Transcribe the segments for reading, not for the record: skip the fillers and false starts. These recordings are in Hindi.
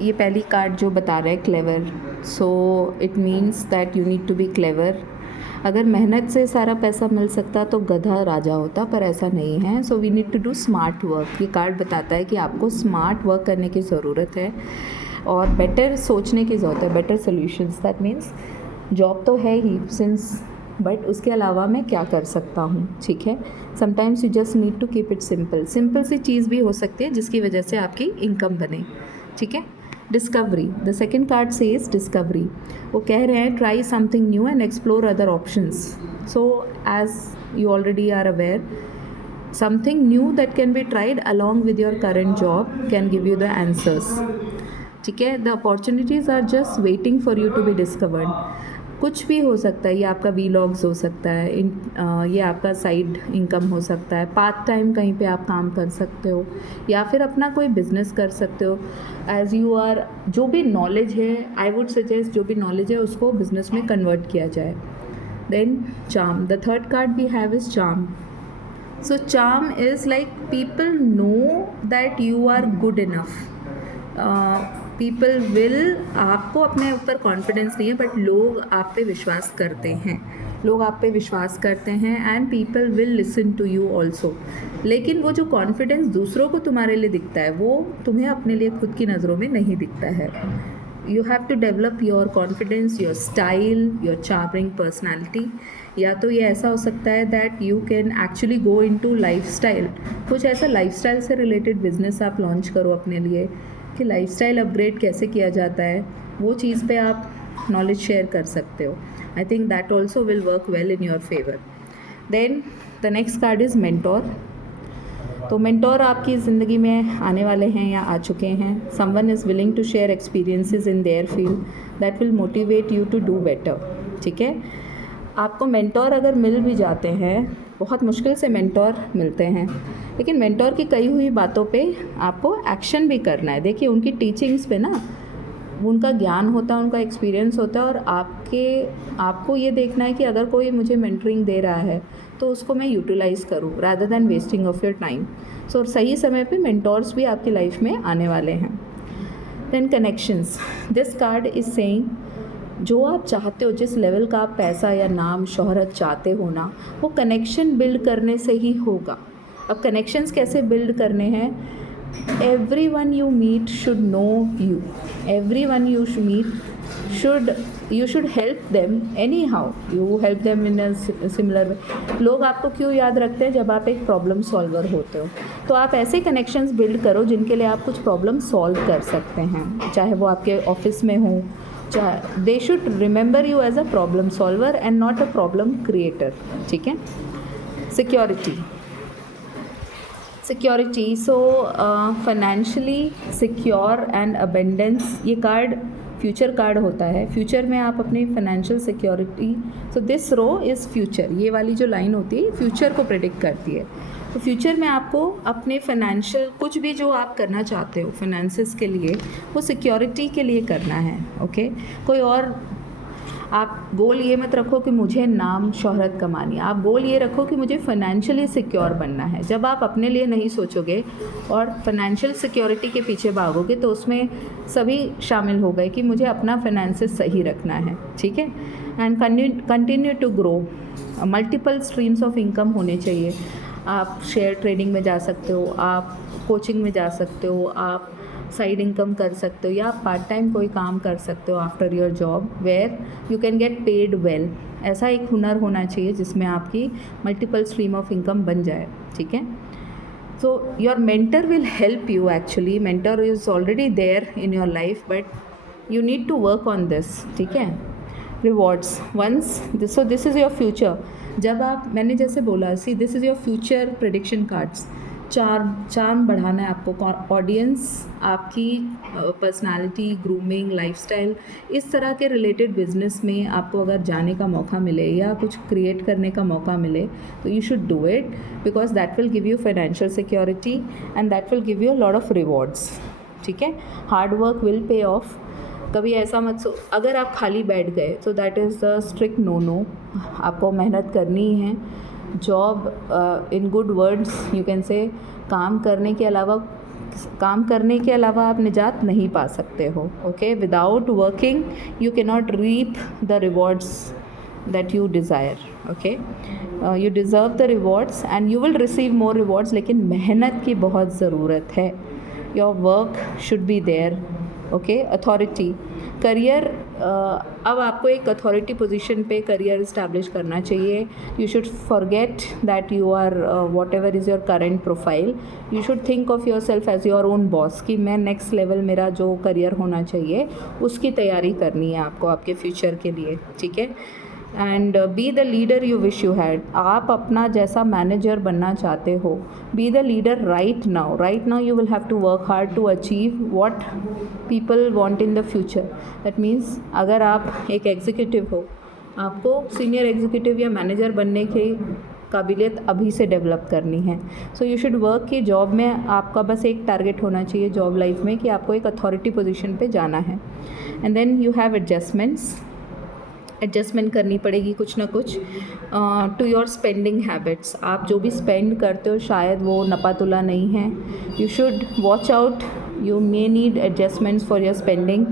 ये पहली कार्ड जो बता रहा है clever, so it means that you need to be clever. अगर मेहनत से सारा पैसा मिल सकता तो गधा राजा होता, पर ऐसा नहीं है। So we need to do smart work. ये कार्ड बताता है कि आपको स्मार्ट वर्क करने की ज़रूरत है और बेटर सोचने की ज़रूरत है, better solutions. That means job तो है ही सिंस, बट उसके अलावा मैं क्या कर सकता हूँ, ठीक है। Sometimes you just need to keep it simple. Simple सी चीज़ भी हो सकती है जिसकी वजह से आपकी इनकम बने, ठीक है। Discovery, the second card says discovery. वो कह रहे हैं try something new and explore other options. So as you already are aware, something new that can be tried along with your current job can give you the answers, ठीक है। The opportunities are just waiting for you to be discovered. कुछ भी हो सकता है, ये आपका वीलॉग्स हो सकता है, ये आपका साइड इनकम हो सकता है, पार्ट टाइम कहीं पे आप काम कर सकते हो, या फिर अपना कोई बिजनेस कर सकते हो। एज यू आर, जो भी नॉलेज है, आई वुड सजेस्ट जो भी नॉलेज है उसको बिजनेस में कन्वर्ट किया जाए। Then charm, the third card we have is charm. So charm is like people know that you are good enough. People will, आपको अपने ऊपर कॉन्फिडेंस नहीं है बट लोग आप पे विश्वास करते हैं, लोग आप पे विश्वास करते हैं and people will listen to you also. लेकिन वो जो कॉन्फिडेंस दूसरों को तुम्हारे लिए दिखता है वो तुम्हें अपने लिए खुद की नज़रों में नहीं दिखता है। You have to develop your confidence, your style, your charming personality. या तो ये ऐसा हो सकता है that you can actually go into lifestyle, कुछ ऐसा lifestyle से related business आप launch करो अपने लिए कि lifestyle upgrade कैसे किया जाता है, वो चीज़ पे आप knowledge share कर सकते हो। I think that also will work well in your favor. Then the next card is mentor. तो मेंटोर आपकी ज़िंदगी में आने वाले हैं या आ चुके हैं। Someone is willing to share experiences in their field that will motivate you to do better, ठीक है। आपको मेंटोर अगर मिल भी जाते हैं, बहुत मुश्किल से मेंटोर मिलते हैं, लेकिन मेंटोर की कही हुई बातों पे आपको एक्शन भी करना है। देखिए उनकी टीचिंग्स पे ना उनका ज्ञान होता है, उनका एक्सपीरियंस होता है, और आपको ये देखना है कि अगर कोई मुझे मेंटरिंग दे रहा है तो उसको मैं यूटिलाइज़ करूँ rather than wasting of your time. So सही समय पे मेंटोर्स भी आपकी लाइफ में आने वाले हैं। Then connections, this card is saying जो आप चाहते हो, जिस लेवल का आप पैसा या नाम शोहरत चाहते हो ना, वो कनेक्शन बिल्ड करने से ही होगा। अब कनेक्शंस कैसे बिल्ड करने हैं? Everyone you meet should know you. Everyone you meet you should help them anyhow. You help them in a similar way. लोग आपको क्यों याद रखते हैं? जब आप एक प्रॉब्लम सॉल्वर होते हो, तो आप ऐसे कनेक्शंस बिल्ड करो जिनके लिए आप कुछ प्रॉब्लम सॉल्व कर सकते हैं, चाहे वो आपके ऑफिस में हो, चाहे they should remember you as a problem solver and not a problem creator, ठीक है। Security, so financially secure and abundance, ये कार्ड फ्यूचर कार्ड होता है। फ्यूचर में आप अपनी financial security, so this row is future, ये वाली जो लाइन होती है फ्यूचर को प्रेडिक्ट करती है। तो फ्यूचर में आपको अपने फाइनेंशियल कुछ भी जो आप करना चाहते हो फाइनेंसिस के लिए, वो सिक्योरिटी के लिए करना है, ओके। कोई और आप गोल ये मत रखो कि मुझे नाम शोहरत कमानी है, आप गोल ये रखो कि मुझे फाइनेंशियली सिक्योर बनना है। जब आप अपने लिए नहीं सोचोगे और फाइनेंशियल सिक्योरिटी के पीछे भागोगे तो उसमें सभी शामिल हो गए कि मुझे अपना फाइनेंसेस सही रखना है, ठीक है। And continue to grow, multiple streams of income होने चाहिए। आप शेयर ट्रेडिंग में जा सकते हो, आप कोचिंग में जा सकते हो, आप साइड इनकम कर सकते हो, या आप पार्ट टाइम कोई काम कर सकते हो after your job where you can get paid well. ऐसा एक हुनर होना चाहिए जिसमें आपकी मल्टीपल स्ट्रीम ऑफ इनकम बन जाए, ठीक है। So your mentor will help you, actually mentor is already there in your life but you need to work on this, ठीक है। Rewards, once so this is your future. जब आप, मैंने जैसे बोला, see this is your future prediction cards. Charm बढ़ाना है आपको, ऑडियंस आपकी पर्सनालिटी, ग्रूमिंग, लाइफस्टाइल, इस तरह के रिलेटेड बिजनेस में आपको अगर जाने का मौका मिले या कुछ क्रिएट करने का मौका मिले तो you should do it because that will give you financial security and that will give you a lot of rewards, ठीक है। Hard work will pay off. कभी ऐसा मत अगर आप खाली बैठ गए तो that is the strict no. आपको मेहनत करनी ही है। Job in good words you can say, काम करने के अलावा काम करने के अलावा आप निजात नहीं पा सकते हो. Okay, without working you can not reap the rewards that you desire. Okay, you deserve the rewards and you will receive more rewards, लेकिन मेहनत की बहुत ज़रूरत है. Your work should be there. Okay, authority, career, अब आपको एक अथॉरिटी पोजीशन पे करियर इस्टेब्लिश करना चाहिए. You should forget that you are whatever is your current profile. You should think of yourself as your own boss कि मैं नेक्स्ट लेवल मेरा जो करियर होना चाहिए उसकी तैयारी करनी है आपको आपके फ्यूचर के लिए. ठीक है, and be the leader you wish you had. आप अपना जैसा मैनेजर बनना चाहते हो, be the leader right now. Right now you will have to work hard to achieve what people want in the future. That means अगर आप एक एग्जीक्यूटिव हो, आपको सीनियर एग्जीक्यूटिव या मैनेजर बनने की काबिलियत अभी से डेवलप करनी है. सो यू शुड वर्क कि जॉब में आपका बस एक टारगेट होना चाहिए जॉब लाइफ में कि आपको एक अथॉरिटी पोजीशन पे जाना है. And then you have adjustment करनी पड़ेगी कुछ ना कुछ टू योर स्पेंडिंग हैबिट्स. आप जो भी स्पेंड करते हो शायद वो नपातुला नहीं है. You should watch out, you may need adjustments for your spending.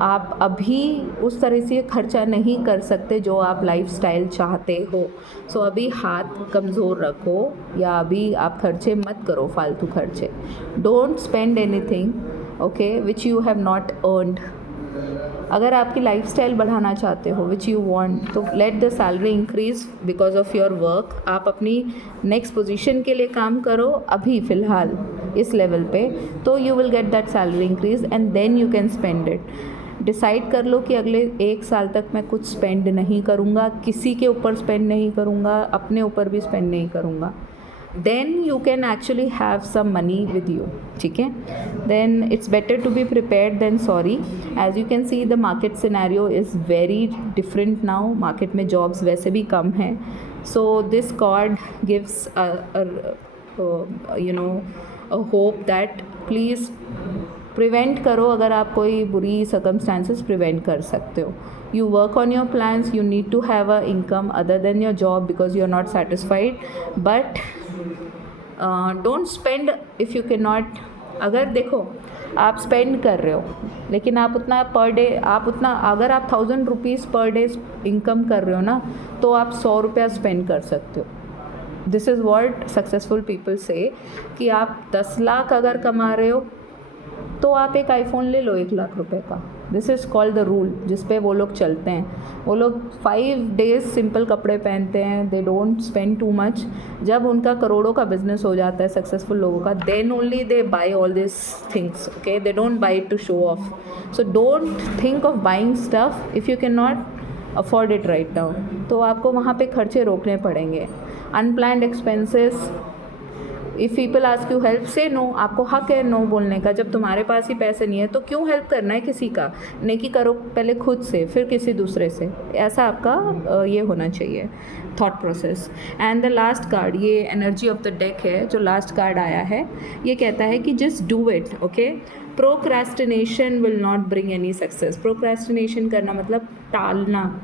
आप अभी उस तरह से खर्चा नहीं कर सकते जो आप लाइफस्टाइल चाहते हो. सो अभी हाथ कमज़ोर रखो या अभी आप खर्चे मत करो, फालतू खर्चे. Don't spend anything okay which you have not earned. अगर आपकी लाइफस्टाइल बढ़ाना चाहते हो विच यू वांट, तो let the salary increase because of your work. आप अपनी नेक्स्ट पोजीशन के लिए काम करो अभी फ़िलहाल इस लेवल पे, तो you will get that salary increase and then you can spend it. Decide कर लो कि अगले 1 साल तक मैं कुछ स्पेंड नहीं करूँगा, किसी के ऊपर स्पेंड नहीं करूँगा, अपने ऊपर भी स्पेंड नहीं करूँगा. then you can actually have some money with you. ठीक है, then it's better to be prepared than sorry. As you can see the market scenario is very different now. market में jobs वैसे भी कम हैं. so this card gives a hope that please prevent करो. अगर आप कोई बुरी सर्कमस्टांसेस प्रिवेंट कर सकते हो. You work on your plans. You need to have a income other than your job because you are not satisfied. But don't spend if you can not. अगर देखो आप स्पेंड कर रहे हो लेकिन आप उतना पर डे अगर आप 1000 रुपीज़ पर डे इनकम कर रहे हो ना, तो आप 100 रुपया स्पेंड कर सकते हो. This is what successful people से कि आप 10 लाख अगर कमा रहे हो तो आप एक आईफोन ले लो 1 लाख रुपए का. This is called the rule जिस पे वो लोग चलते हैं. वो लोग 5 डेज़ सिंपल कपड़े पहनते हैं. They don't spend too much. जब उनका करोड़ों का बिजनेस हो जाता है सक्सेसफुल लोगों का, then only they buy all this things. Okay, they don't buy to show off. So don't think of buying stuff if you can not afford it right now. तो आपको वहाँ पे खर्चे रोकने पड़ेंगे. Unplanned expenses. If people ask you help say no. आपको हक है नो बोलने का. जब तुम्हारे पास ही पैसे नहीं है तो क्यों हेल्प करना है किसी का. नेकी करो पहले खुद से फिर किसी दूसरे से. ऐसा आपका ये होना चाहिए thought process. And the last card, ये एनर्जी ऑफ द डेक है जो लास्ट कार्ड आया है. ये कहता है कि just do it. Okay, procrastination will not bring any success. Procrastination करना मतलब टालना.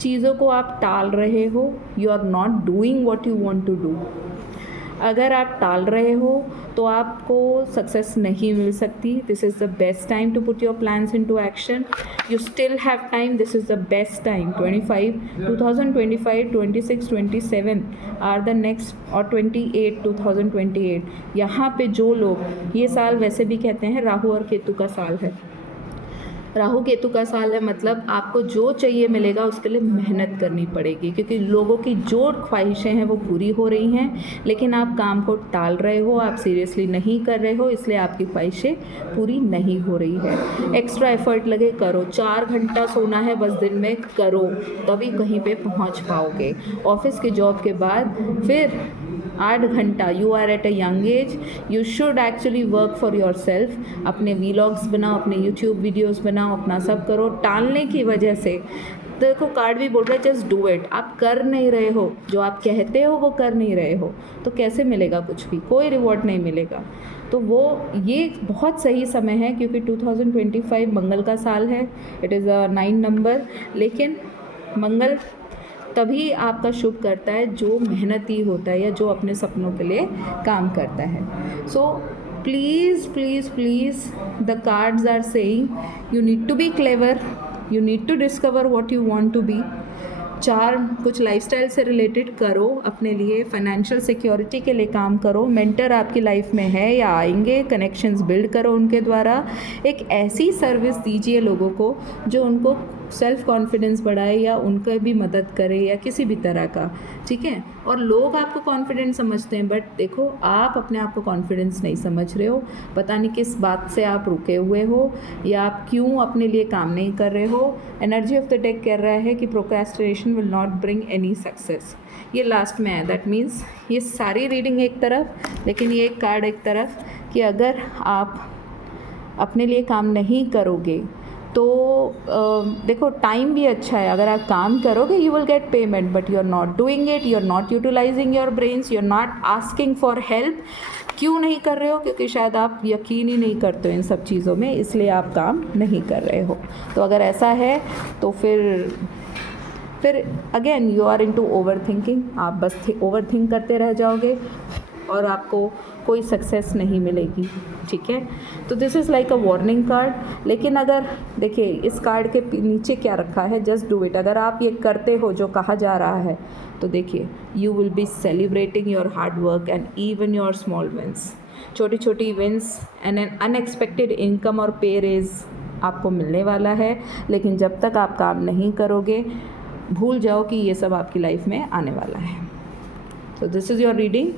चीज़ों को आप टाल रहे हो. You are not doing what you want to do. अगर आप टाल रहे हो तो आपको सक्सेस नहीं मिल सकती. This is the best time to put your plans into action. You still have time. This is the best time. 2025, 26, 27 are the next, और 28, 2028. यहाँ पे जो लोग, ये साल वैसे भी कहते हैं राहु और केतु का साल है. राहु केतु का साल है मतलब आपको जो चाहिए मिलेगा उसके लिए मेहनत करनी पड़ेगी, क्योंकि लोगों की जो ख्वाहिशें हैं वो पूरी हो रही हैं, लेकिन आप काम को टाल रहे हो, आप सीरियसली नहीं कर रहे हो, इसलिए आपकी ख्वाहिशें पूरी नहीं हो रही है. एक्स्ट्रा एफर्ट लगे करो. 4 घंटा सोना है बस दिन में, करो, तभी कहीं पे पहुंच पाओगे. ऑफिस के जॉब के बाद फिर 8 घंटा. You are at a young age, you should actually work for yourself. अपने वीलॉग्स बनाओ, अपने यूट्यूब वीडियोस बनाओ, अपना सब करो. टालने की वजह से देखो कार्ड भी बोल रहा है जस्ट डू इट. आप कर नहीं रहे हो, जो आप कहते हो वो कर नहीं रहे हो, तो कैसे मिलेगा कुछ भी, कोई रिवॉर्ड नहीं मिलेगा. तो वो ये बहुत सही समय है क्योंकि 2025 मंगल का साल है. It is a 9 number. लेकिन मंगल तभी आपका शुभ करता है जो मेहनती होता है या जो अपने सपनों के लिए काम करता है. सो please, please, please, the cards are saying you need to be clever, you need to discover what you want to be. 4 कुछ लाइफस्टाइल से रिलेटेड करो अपने लिए, फाइनेंशियल सिक्योरिटी के लिए काम करो, मेंटर आपकी लाइफ में है या आएंगे, कनेक्शंस बिल्ड करो उनके द्वारा, एक ऐसी सर्विस दीजिए लोगों को जो उनको सेल्फ कॉन्फिडेंस बढ़ाए या उनका भी मदद करे या किसी भी तरह का, ठीक है। और लोग आपको कॉन्फिडेंट समझते हैं, बट देखो आप अपने आप को कॉन्फिडेंस नहीं समझ रहे हो, पता नहीं किस बात से आप रुके हुए हो या आप क्यों अपने लिए काम नहीं कर रहे हो। एनर्जी ऑफ द डेक कह रहा है कि procrastination will not bring any success, ये लास्ट में है। दैट मीन्स ये सारी रीडिंग एक तरफ, लेकिन ये एक कार्ड एक तरफ कि अगर आप अपने लिए काम नहीं करोगे तो देखो टाइम भी अच्छा है, अगर आप काम करोगे you will get payment, but you are not doing it, you are not utilising your brains, you are not asking for help. क्यों नहीं कर रहे हो? क्योंकि शायद आप यकीन ही नहीं करते हो इन सब चीज़ों में, इसलिए आप काम नहीं कर रहे हो। तो अगर ऐसा है तो फिर again you are into overthinking, आप बस ओवर थिंक करते रह जाओगे और आपको कोई सक्सेस नहीं मिलेगी, ठीक है। तो this is like a warning card. लेकिन अगर देखिए इस कार्ड के नीचे क्या रखा है, जस्ट डू इट। अगर आप ये करते हो जो कहा जा रहा है तो देखिए you will be celebrating your hard work and even your small wins, छोटी छोटी wins and an unexpected income और पे रेज आपको मिलने वाला है। लेकिन जब तक आप काम नहीं करोगे भूल जाओ कि ये सब आपकी लाइफ में आने वाला है। So this is your reading.